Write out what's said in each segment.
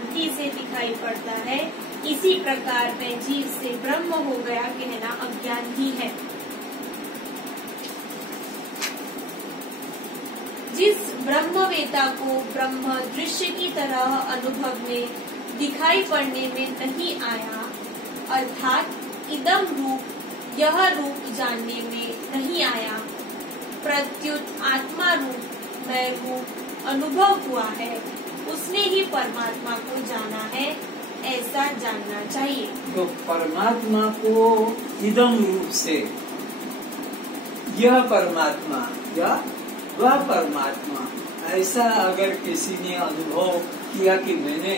शांति से दिखाई पड़ता है, इसी प्रकार में जीव से ब्रह्म हो गया कहना अज्ञान ही है। जिस ब्रह्मवेता को ब्रह्म दृश्य की तरह अनुभव में दिखाई पड़ने में नहीं आया, अर्थात इदम रूप यह रूप जानने में नहीं आया, प्रत्युत आत्मा रूप मैं रूप अनुभव हुआ है, उसने ही परमात्मा को जाना है, ऐसा जानना चाहिए। तो परमात्मा को इदम रूप से यह परमात्मा या वह परमात्मा, ऐसा अगर किसी ने अनुभव किया कि मैंने,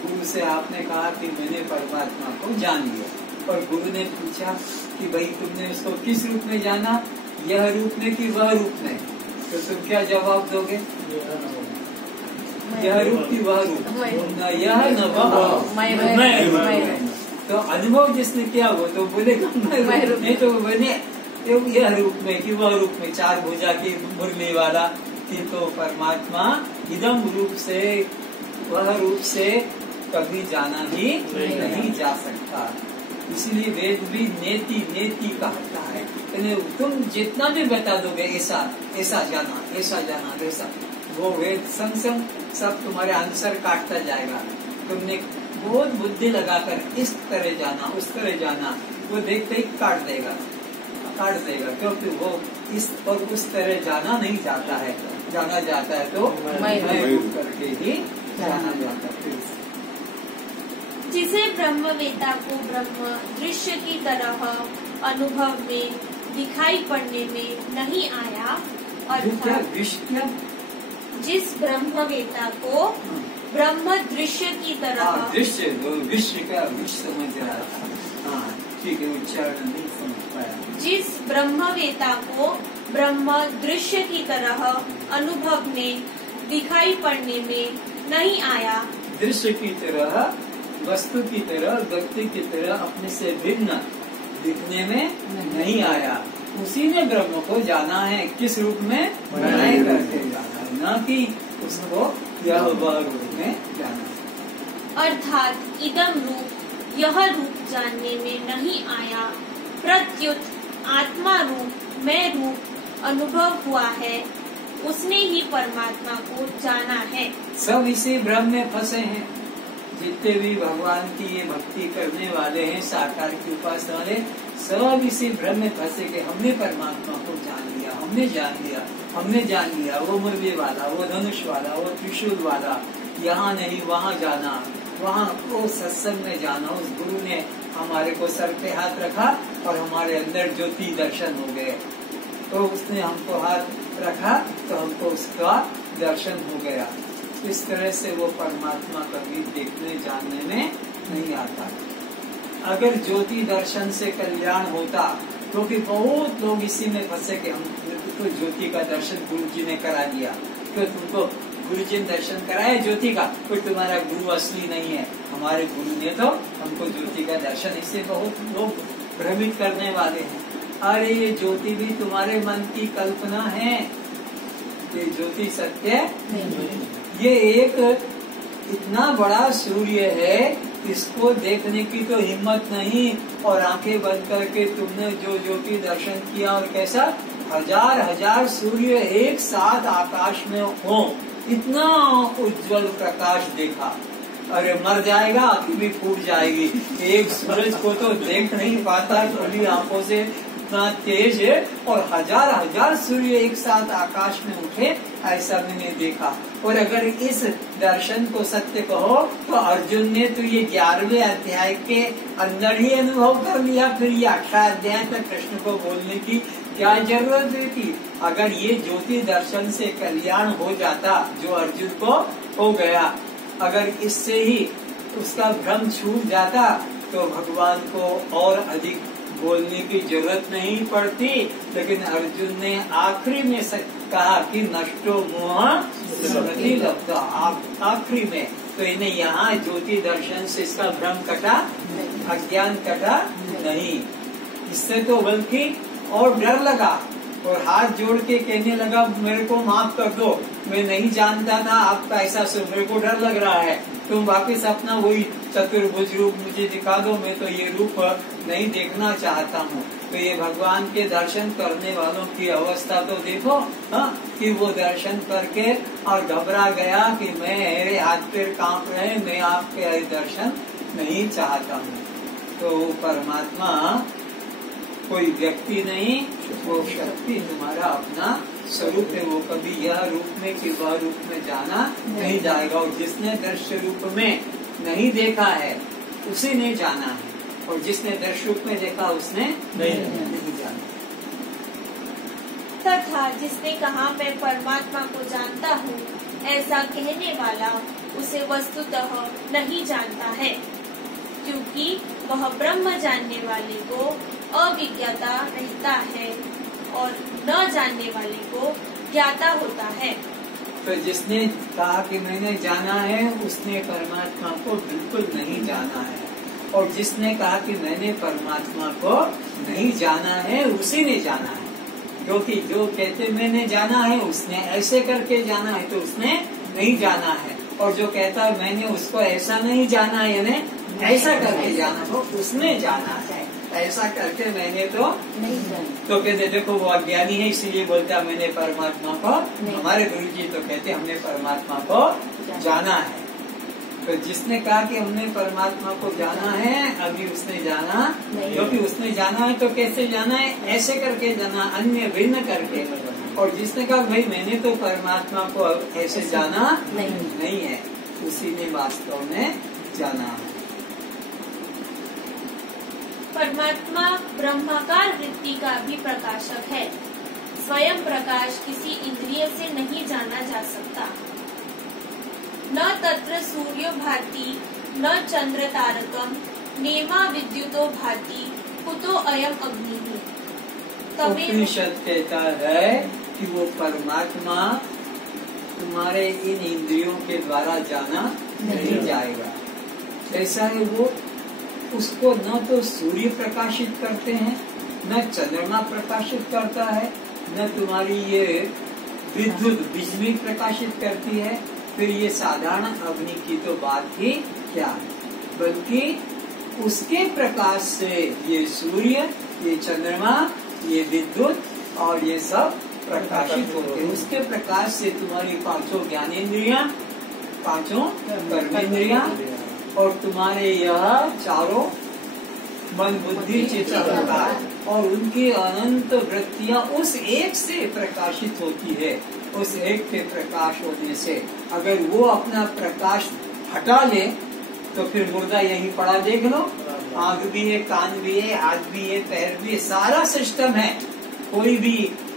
गुरु से आपने कहा कि मैंने परमात्मा को जान लिया, और गुरु ने पूछा कि भाई तुमने उसको किस रूप में जाना, यह रूप में कि वह रूप में, तो तुम क्या जवाब दोगे? यह रूप की वह रूप, न यह न वह। तो अनुभव जिसने किया वो तो बोलेगा मैं रूप, नहीं तो मैंने यह रूप में कि वह रूप में, चार भुजा की मुरली वाला कि तो परमात्मा इदम रूप से वह रूप से कभी जाना ही नहीं जा सकता। इसलिए वेद भी नेति नेति कहता है, तुम जितना भी बता दोगे ऐसा ऐसा जाना ऐसा जाना ऐसा, वो वेद संग संग सब तुम्हारे आंसर काटता जाएगा। तुमने बहुत बुद्धि लगाकर इस तरह जाना उस तरह जाना, वो देखते ही काट देगा, क्योंकि वो इस और उस तरह जाना नहीं जाता है। जाना जाता है तो मैं रूप करके ही जाना जाता है। जिसे ब्रह्मवेता को ब्रह्म दृश्य की तरह अनुभव में दिखाई पड़ने में नहीं आया, अर्थात जिस ब्रह्मवेता को ब्रह्म दृश्य की तरह, दृश्य विश्व का विश्व समझ रहा था, ठीक है, उच्चारण नहीं समझ पाया। जिस ब्रह्मवेता को ब्रह्म दृश्य की तरह अनुभव में दिखाई पड़ने में नहीं आया, दृश्य की तरह, वस्तु की तरह, व्यक्ति की तरह अपने से भिन्न दिखने में नहीं आया, उसी ने ब्रह्म को जाना है। किस रूप में? बनाए करके जाना है, न कि उसको यह वह रूप में जाना है। अर्थात इदम रूप यह रूप जानने में नहीं आया, प्रत्युत आत्मा रूप मैं रूप अनुभव हुआ है, उसने ही परमात्मा को जाना है। सब इसी भ्रम में फंसे हैं, जितने भी भगवान की ये भक्ति करने वाले हैं, साकार की उपासना वाले, सब इसी भ्रम में फंसे कि हमने परमात्मा को जान लिया, हमने जान लिया, वो मुरली वाला, वो धनुष वाला, वो त्रिशूल वाला, यहाँ नहीं वहाँ जाना, वहाँ वो सत्संग में जाना। उस गुरु ने हमारे को सर पे हाथ रखा और हमारे अंदर ज्योति दर्शन हो गए, तो उसने हमको हाथ रखा तो हमको उसका दर्शन हो गया। इस तरह से वो परमात्मा कभी देखने जानने में नहीं आता। अगर ज्योति दर्शन से कल्याण होता, क्योंकि बहुत लोग इसी में फंसे कि हम तो ज्योति का दर्शन गुरु जी ने करा दिया, तो तुमको गुरु जी ने दर्शन कराया ज्योति का, कोई तुम्हारा गुरु असली नहीं है, हमारे गुरु ने तो हमको ज्योति का दर्शन। इससे बहुत लोग भ्रमित करने वाले हैं, अरे ये ज्योति भी तुम्हारे मन की कल्पना है, ये ज्योति सत्य नहीं। ये एक इतना बड़ा सूर्य है, इसको देखने की तो हिम्मत नहीं, और आंखें बंद करके तुमने जो ज्योति दर्शन किया, और कैसा हजार हजार सूर्य एक साथ आकाश में हो, इतना उज्जवल प्रकाश देखा, अरे मर जाएगा, आंखें भी फूट जाएगी। एक सूरज को तो देख नहीं पाता खुली आंखों से, इतना तेज है, और हजार हजार सूर्य एक साथ आकाश में उठे, ऐसा मैंने देखा। और अगर इस दर्शन को सत्य कहो तो अर्जुन ने तो ये 11वें अध्याय के अंदर ही अनुभव कर लिया, फिर ये 18 अध्याय तक कृष्ण को बोलने की क्या जरूरत थी। अगर ये ज्योति दर्शन से कल्याण हो जाता जो अर्जुन को हो गया, अगर इससे ही उसका भ्रम छूट जाता तो भगवान को और अधिक बोलने की जरूरत नहीं पड़ती। लेकिन अर्जुन ने आखिरी में कहा कि नष्टो मोह स्मृति लब्धा, आखिरी में, तो इन्हें यहाँ ज्योति दर्शन से इसका भ्रम कटा, अज्ञान कटा नहीं। इससे तो बल्कि और डर लगा और हाथ जोड़ के कहने लगा मेरे को माफ कर दो, मैं नहीं जानता था आपका ऐसा स्वरूप, मेरे को डर लग रहा है, तुम वापिस अपना वही चतुर्भुज रूप मुझे दिखा दो, मैं तो ये रूप नहीं देखना चाहता हूँ। तो ये भगवान के दर्शन करने वालों की अवस्था तो देखो, हाँ, कि वो दर्शन करके और घबरा गया कि मेरे हाथ पैर कांप रहे, मैं आपके दर्शन नहीं चाहता हूँ। तो परमात्मा कोई व्यक्ति नहीं, वो शक्ति तुम्हारा अपना स्वरूप है। वो कभी यह रूप में कि वह रूप में जाना नहीं जाएगा। और जिसने दृश्य रूप में नहीं देखा है उसी ने जाना है, और जिसने दृश्य रूप में देखा उसने नहीं जाना। तथा जिसने कहा मैं परमात्मा को जानता हूँ, ऐसा कहने वाला उसे वस्तुतः नहीं जानता है, क्योंकि वह ब्रह्म जानने वाले को अविज्ञाता रहता है और न जानने वाले को ज्ञाता होता है। तो जिसने कहा कि मैंने जाना है उसने परमात्मा को बिल्कुल नहीं जाना है, और जिसने कहा कि मैंने परमात्मा को नहीं जाना है उसी ने जाना है। क्योंकि जो कहते मैंने जाना है उसने ऐसे करके जाना है, तो उसने नहीं जाना है। और जो कहता है मैंने उसको ऐसा नहीं जाना है, यानी ऐसा करके जाना हो, उसने जाना है। ऐसा करके मैंने तो नहीं जाना। तो कहते देखो वो अज्ञानी है, इसीलिए बोलता मैंने परमात्मा को, हमारे गुरु जी तो कहते हमने परमात्मा को जाना है। तो जिसने कहा कि हमने परमात्मा को जाना है, अभी उसने जाना, क्योंकि उसने जाना है तो कैसे जाना है, ऐसे करके जाना, अन्य भिन्न करके। और जिसने कहा भाई मैंने तो परमात्मा को ऐसे जाना नहीं है, उसी ने वास्तव में जाना है। परमात्मा ब्रह्माकार वृत्ति का भी प्रकाशक है। स्वयं प्रकाश किसी इंद्रिय से नहीं जाना जा सकता। न तत्र सूर्यो भाति न चंद्र तारकम नेमा विद्युतो भाति कुतो अयम अग्नि। उपनिषद कहता है कि वो परमात्मा तुम्हारे इन इंद्रियों के द्वारा जाना नहीं जाएगा। ऐसा है वो, उसको न तो सूर्य प्रकाशित करते हैं, न चंद्रमा प्रकाशित करता है, न तुम्हारी ये विद्युत बिजली प्रकाशित करती है। फिर ये साधारण अग्नि की तो बात ही क्या है, बल्कि उसके प्रकाश से ये सूर्य, ये चंद्रमा, ये विद्युत और ये सब प्रकाशित होते हैं। उसके प्रकाश से तुम्हारी पांचों ज्ञानेंद्रियां, पांचों कर्मेंद्रियां और तुम्हारे यह चारों मन बुद्धि चित्त अहंकार और उनकी अनंत वृत्तियां उस एक से प्रकाशित होती है। उस एक के प्रकाश होने से अगर वो अपना प्रकाश हटा ले तो फिर मुर्दा यहीं पड़ा, देख लो, आंख भी है, कान भी है, हाथ भी है, पैर भी है, सारा सिस्टम है। कोई भी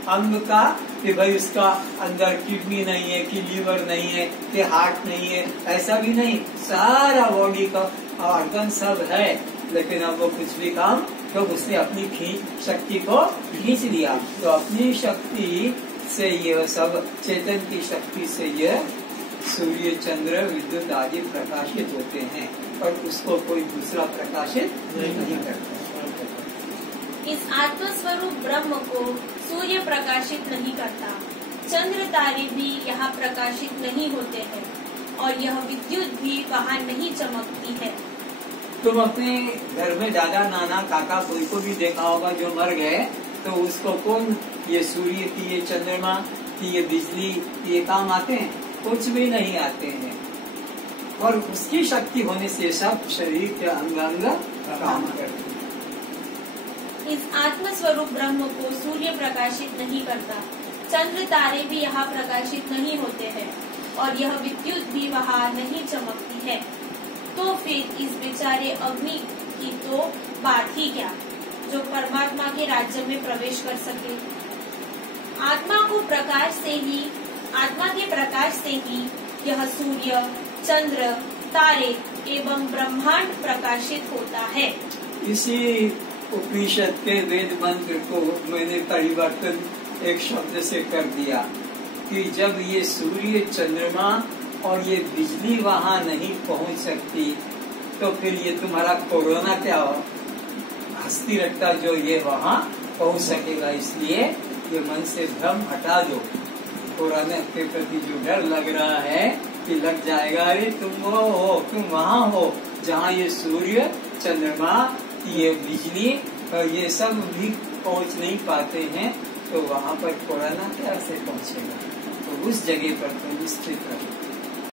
अंग का कि भाई उसका अंदर किडनी नहीं है, कि लीवर नहीं है, कि हार्ट नहीं है, ऐसा भी नहीं। सारा बॉडी का ऑर्गन सब है, लेकिन अब वो कुछ भी काम, तो उसने अपनी शक्ति को खींच लिया। तो अपनी शक्ति से यह सब, चेतन की शक्ति से यह सूर्य, चंद्र, विद्युत आदि प्रकाशित होते हैं, और उसको कोई दूसरा प्रकाशित नहीं करता। इस आत्मस्वरूप ब्रह्म को सूर्य प्रकाशित नहीं करता, चंद्र तारे भी यहाँ प्रकाशित नहीं होते हैं, और यह विद्युत भी वहाँ नहीं चमकती है। तुम अपने घर में दादा, नाना, काका कोई को भी देखा होगा जो मर गए, तो उसको कौन ये सूर्य की, ये चंद्रमा की, ये बिजली, ये काम आते हैं? कुछ भी नहीं आते हैं। और उसकी शक्ति होने से सब शरीर के अंग काम करते हैं। इस आत्मस्वरूप ब्रह्म को सूर्य प्रकाशित नहीं करता, चंद्र तारे भी यहाँ प्रकाशित नहीं होते हैं, और यह विद्युत भी वहाँ नहीं चमकती है। तो फिर इस बेचारे अग्नि की तो बात ही क्या, जो परमात्मा के राज्य में प्रवेश कर सके। आत्मा के प्रकाश से ही यह सूर्य, चंद्र, तारे एवं ब्रह्मांड प्रकाशित होता है। इसी उपनिषद के वेद मंत्र को मैंने परिवर्तन एक शब्द से कर दिया कि जब ये सूर्य, चंद्रमा और ये बिजली वहाँ नहीं पहुँच सकती, तो फिर ये तुम्हारा कोरोना क्या हो, हस्ती रखता जो ये वहाँ पहुँच सकेगा। इसलिए ये मन से भ्रम हटा दो कोरोना के प्रति जो डर लग रहा है कि लग जाएगा, अरे तुम वो हो, तुम वहाँ हो जहाँ ये सूर्य, चंद्रमा, ये बिजली और ये सब भी पहुँच नहीं पाते हैं, तो वहाँ पर कोरोना कैसे पहुँचेगा। तो उस जगह पर तुम स्थित रहो।